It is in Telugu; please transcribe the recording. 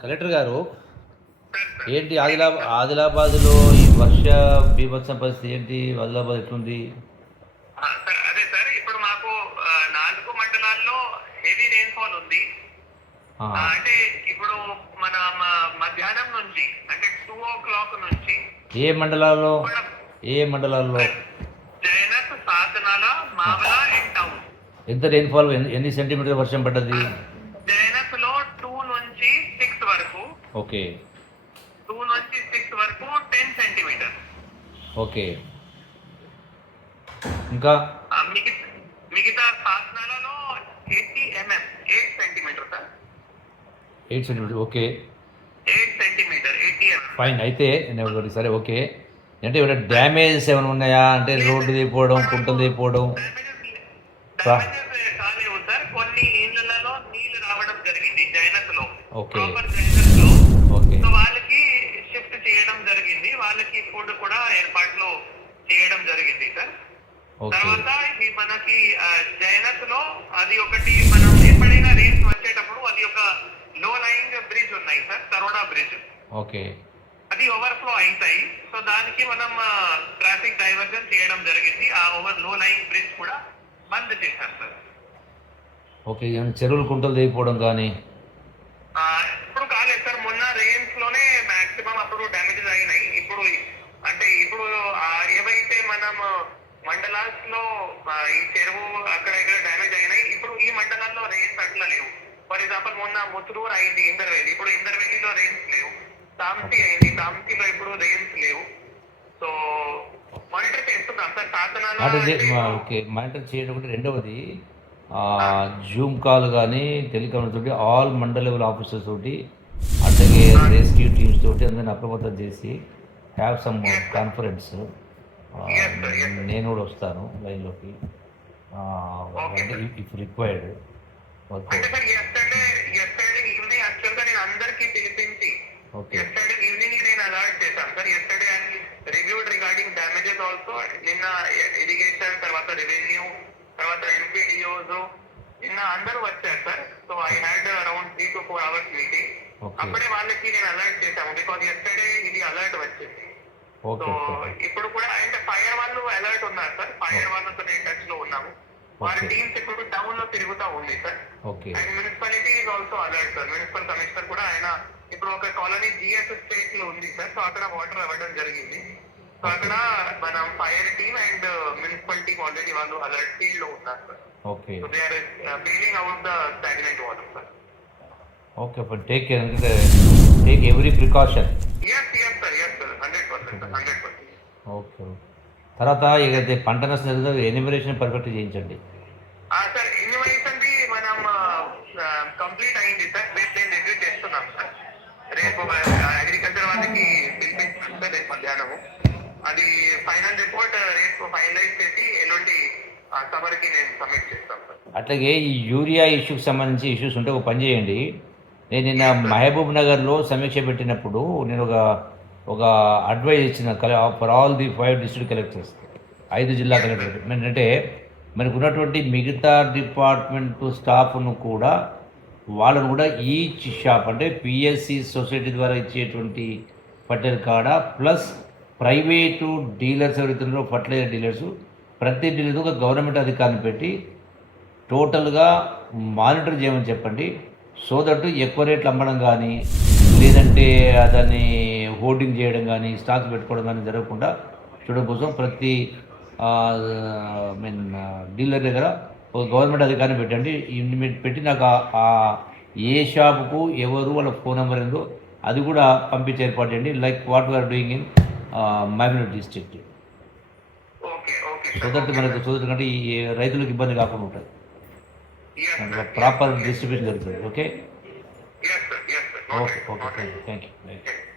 కలెక్టర్ గారు ఏంటి ఆదిలాబాద్ ఆదిలాబాద్లో ఈ వర్ష బీభత్సం పరిస్థితి ఏంటి? ఆదిలాబాద్ ఎట్లుంది? అదే సార్ ఇప్పుడు మాకు నాలుగు మండలాల్లో హెవీ రెయిన్ఫాల్ ఉంది. అంటే ఇప్పుడు మన మధ్యాహ్నం నుంచి అంటే టూ ఓ క్లాక్ నుంచి ఏ మండలాల్లో? ఏ మండలాల్లో? జైనత్ సాధనాల మావల అండ్ టౌన్ ఎంత రెయిన్ఫాల్ ఎన్ని- ఎన్ని సెంటీమీటర్ వర్షం పడ్డది? జైనత్లో టూ నుంచి సిక్స్ వరకు ఓకే. టూ నుంచి సిక్స్ వరకు టెన్ సెంటీమీటర్ ఓకే. ఇంకా? మిగతా సాధనాలలో eighty MM eight centimetre sir eight centimetre okay. Eight centimetre eighty fine అయితే నేను సరే ఓకే. అంటే ఏమైనా డ్యామేజెస్ ఏమైనా ఉన్నాయా? అంటే రోడ్డు దిగిపోవడం కుంటలు సార్ కొన్ని రావడం జరిగింది ఓకే సో వాళ్ళకి షిఫ్ట్ చేయడం జరిగింది వాళ్ళకి ఫుడ్ కూడా ఏర్పాట్లు చేయడం జరిగింది సార్ ఓకే తర్వాత ఈ మనకి ఆ, జైనత్లో అది ఒకటి మనం ఎప్పుడైనా రేస్ వచ్చేటప్పుడు అది ఒక లో లైంగ్ బ్రిడ్జ్ ఉన్నాయి సార్ తరోడా బ్రిడ్జ్ ఓకే. అది ఓవర్ఫ్లో అవుతాయి సో దానికి మనం ట్రాఫిక్ డైవర్జన్ చేయడం జరిగింది. ఆ ఓవర్లో లైన్ బ్రిడ్జ్ కూడా బంద్ చేశారు సార్. ఓకే ఏమైనా చెరువులు కుంటలు దిగిపోవడం కానీ? ఇప్పుడు కాలేదు సార్. మొన్న రెయిన్స్లోనే మాక్సిమం అప్పుడు డ్యామేజెస్ అయినాయి. ఇప్పుడు అంటే ఇప్పుడు ఏవైతే మనం మండలాస్లో ఈ చెరువు అక్కడ ఇక్కడ డ్యామేజ్ అయినాయి. ఇప్పుడు ఈ మండలాల్లో రెయిన్స్ అట్లా లేవు. ఫర్ ఎగ్జాంపుల్ మొన్న ముత్తులూరు అయింది ఇందర్వేలి. ఇప్పుడు ఇందర్వేలిలో రెయిన్స్ లేవు. తామ్సి అయింది. తామ్సిలో ఇప్పుడు రెయిన్స్ లేవు. సో మానిటర్ చేస్తున్నాం సార్. సాధనాలు ఓకే మానిటర్ చేయడం ఒకటి రెండవది జూమ్ కాల్ కానీ టెలికామ్ తోటి ఆల్ మండల్ లెవెల్ ఆఫీసర్స్ తోటి అట్లాగే రెస్క్యూ టీమ్స్ తోటి అందరిని అప్రమత్తం చేసి హ్యావ్ సమ్ కాన్ఫరెన్స్ నేను కూడా వస్తాను లైన్లోకి. ఇఫ్ రిక్వైర్డ్ ఓకే ఓకే నిన్న ఇరిగేషన్ తర్వాత రెవెన్యూ తర్వాత ఎంపీడిఓస్ నిన్న అందరూ వచ్చారు sir so I had around three to four hours meeting అప్పుడే వాళ్ళకి నేను అలర్ట్ చేశాను. బికాజ్ ఎస్టర్డే ఇది అలర్ట్ వచ్చింది. ఇప్పుడు కూడా అంటే ఫైర్ వాళ్ళు అలర్ట్ ఉన్నారు సార్. ఫైర్ వాళ్ళతో నేను టచ్లో ఉన్నాము. వారి. టీమ్స్ ఇప్పుడు టౌన్లో తిరుగుతా ఉంది sir. Okay. And municipality is also alert sir municipal commissioner కూడా ఆయన ఇప్పుడు ఒక కాలనీ జిఎస్ స్టేట్లో ఉంది సార్. సో అక్కడ వాటర్ అవ్వడం జరిగింది. సో అక్కడ మనం fire team and municipal team already వాళ్ళు అలర్ట్ ఫీల్డ్లో ఉన్నారు sir. Okay. So they are bailing out the stagnant water sir okay for take care take every precaution yes yes okay తర్వాత ఏదైతే పంట నష్టం జరుగుతుందో ఎనిమరేషన్ పర్ఫెక్ట్ చేయించండి. సార్ మనం కంప్లీట్ అయింది సార్. రేపు నేను రివ్యూ చేస్తున్నాం సార్. రేపు అగ్రికల్చర్ వాళ్ళకి పిలిపించాను సార్ రేపు మధ్యాహ్నము. అది ఫైనల్ రిపోర్ట్ రేపు ఫైనలైజ్ చేసి ఎల్లుండి సబర్కి నేను సబ్మిట్ చేస్తాను సార్. అట్లాగే ఈ యూరియా ఇష్యూకి సంబంధించి ఇష్యూస్ ఉంటే ఒక పని చేయండి. నేను నిన్న మహబూబ్ నగర్లో సమీక్ష పెట్టినప్పుడు నేను ఒక ఒక అడ్వైజ్ ఇచ్చిన కలె for all the five district collectors ఐదు జిల్లా కలెక్టర్ ఏంటంటే మనకు ఉన్నటువంటి మిగతా డిపార్ట్మెంట్ స్టాఫ్ను కూడా వాళ్ళను కూడా ఈచ్ షాప్ అంటే పిఎస్సి సొసైటీ ద్వారా ఇచ్చేటువంటి ఫర్టిలైజర్ కాడ ప్లస్ ప్రైవేటు డీలర్స్ ఎవరైతున్నారో ఫర్టిలైజర్ డీలర్స్ ప్రతి డీలర్ ఒక గవర్నమెంట్ అధికారిని పెట్టి టోటల్గా మానిటర్ చేయమని చెప్పండి. సో దట్ ఎక్కువ రేట్లు అమ్మడం కానీ లేదంటే దాన్ని హోర్డింగ్ చేయడం కానీ స్టాక్స్ పెట్టుకోవడం కానీ జరగకుండా చూడడం కోసం ప్రతి మీన్ డీలర్ దగ్గర ఒక గవర్నమెంట్ అధికారిని పెట్టండి. పెట్టి నాకు ఏ షాపుకు ఎవరు వాళ్ళ ఫోన్ నెంబర్ ఏందో అది కూడా పంపించే ఏర్పాటు చేయండి. Like what we are doing in మైమినట్ district. Okay okay so that మనకు సో దట్ అంటే ఈ రైతులకు ఇబ్బంది కాకుండా ఉంటుంది. ప్రాపర్ డిస్ట్రిబ్యూషన్ జరుగుతుంది. Okay? Okay okay thank you thank you